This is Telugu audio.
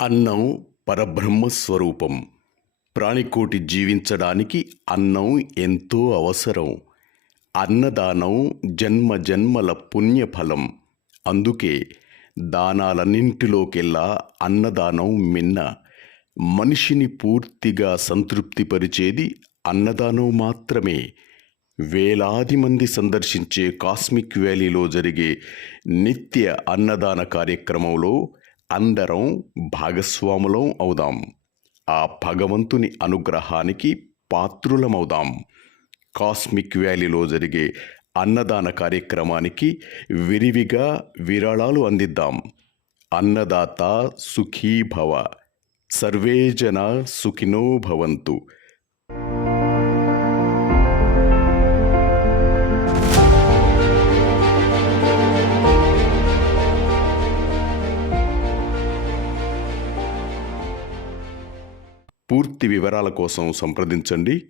అన్నం పరబ్రహ్మస్వరూపం. ప్రాణికోటి జీవించడానికి అన్నం ఎంతో అవసరం. అన్నదానం జన్మ జన్మల పుణ్యఫలం. అందుకే దానాలన్నింటిలోకెల్లా అన్నదానం మిన్న. మనిషిని పూర్తిగా సంతృప్తిపరిచేది అన్నదానం మాత్రమే. వేలాది మంది సందర్శించే కాస్మిక్ వ్యాలీలో జరిగే నిత్య అన్నదాన కార్యక్రమంలో అందరం భాగస్వాములం అవుదాం. ఆ భగవంతుని అనుగ్రహానికి పాత్రులమవుదాం. కాస్మిక్ వ్యాలీలో జరిగే అన్నదాన కార్యక్రమానికి విరివిగా విరాళాలు అందిద్దాం. అన్నదాత సుఖీభవ. సర్వే జన సుఖినో భవంతు. పూర్తి వివరాల కోసం సంప్రదించండి